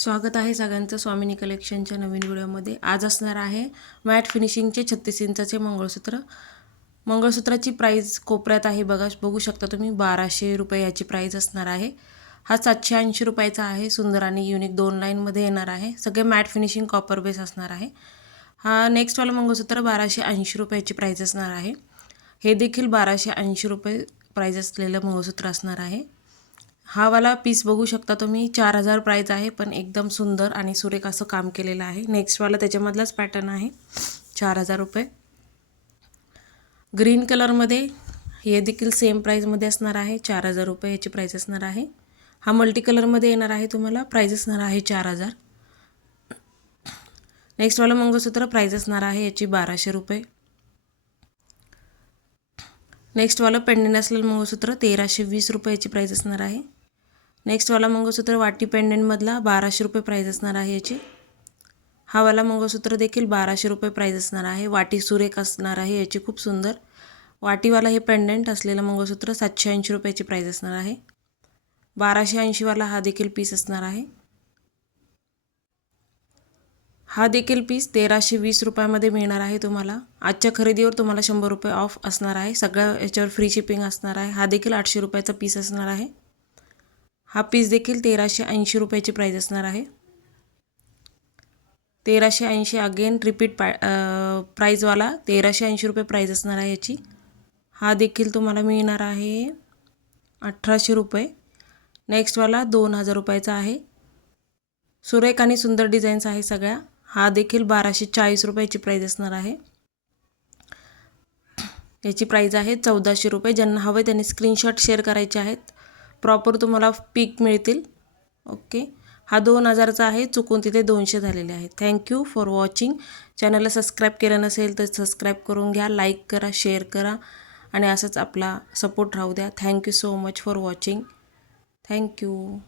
स्वागत आहे सगळ्यांचं स्वामिनी कलेक्शनच्या नवीन व्हिडिओमध्ये. आज असणार आहे मॅट फिनिशिंगचे छत्तीस इंचाचे मंगळसूत्र. मंगळसूत्राची प्राईज कोपऱ्यात आहे बघा बघू शकता तुम्ही बाराशे रुपये याची प्राईज असणार आहे. हा सातशे ऐंशी रुपयाचा आहे सुंदर आणि युनिक दोन लाईनमध्ये येणार आहे. सगळे मॅट फिनिशिंग कॉपर बेस असणार आहे. हा नेक्स्टवाला मंगळसूत्र बाराशे ऐंशी रुपयाची प्राईज असणार आहे. हे देखील बाराशे ऐंशी रुपये प्राईज असलेलं मंगळसूत्र असणार आहे. हा वाला पीस बघू शकता तुम्ही. चार हजार प्राईज आहे पण एकदम सुंदर आणि सुरेख असं काम केलेलं आहे. नेक्स्टवाला त्याच्यामधलाच पॅटर्न आहे. चार हजार रुपये. ग्रीन कलरमध्ये हे देखील सेम प्राईजमध्ये असणार आहे. चार हजार रुपये याची प्राईज असणार आहे. हा मल्टी कलरमध्ये येणार आहे तुम्हाला. प्राईज असणार आहे चार हजार. नेक्स्टवाला मंगळसूत्र प्राईज असणार आहे याची बाराशे रुपये. नेक्स्टवालं पेंडेंट असलेलं मंगळसूत्र तेराशे वीस रुपयाची प्राईज असणार आहे. नेक्स्टवाला मंगळसूत्र वाटी पेंडेंटमधला बाराशे रुपये प्राईज असणार आहे याची. हा वाला मंगळसूत्र देखील बाराशे रुपये प्राईज असणार आहे. वाटी सुरेख असणार आहे याची खूप सुंदर. वाटीवाला हे पेंडेंट असलेलं मंगळसूत्र सातशे ऐंशी रुपयाची प्राईज असणार आहे. बाराशे ऐंशीवाला हा देखील पीस असणार आहे. हा देखील पीस तेराशे वीस रुपयामध्ये मिळणार आहे तुम्हाला. आजच्या खरेदीवर तुम्हाला शंभर रुपये ऑफ असणार आहे. सगळ्या याच्यावर फ्री शिपिंग असणार आहे. हा देखील आठशे रुपयाचा पीस असणार आहे. हा पीस देखील तेराशे ऐंशी रुपयाची प्राईज असणार आहे. तेराशे ऐंशी अगेन रिपीट पा प्राईजवाला तेराशे ऐंशी रुपये प्राईज असणार आहे याची. हा देखील तुम्हाला मिळणार आहे अठराशे रुपये. नेक्स्टवाला दोन हजार रुपयाचा आहे. सुरेख आणि सुंदर डिझाईन्स आहे सगळ्या. हा देखील बाराशे चाळीस रुपयाची प्राईज असणार आहे. याची प्राईज आहे चौदाशे रुपये. ज्यांना हवे त्यांनी स्क्रीनशॉट शेअर करायचे आहेत. प्रॉपर तुम्हाला पीक मिळतील. ओके हा दोन हजारचा आहे. चुकून तिथे दोनशे झालेले आहेत. थँक्यू फॉर वॉचिंग चॅनलला सबस्क्राईब केलं नसेल तर सबस्क्राईब करून घ्या. लाईक करा शेअर करा. आणि असंच आपला सपोर्ट राहू द्या. Thank you so much for watching thank you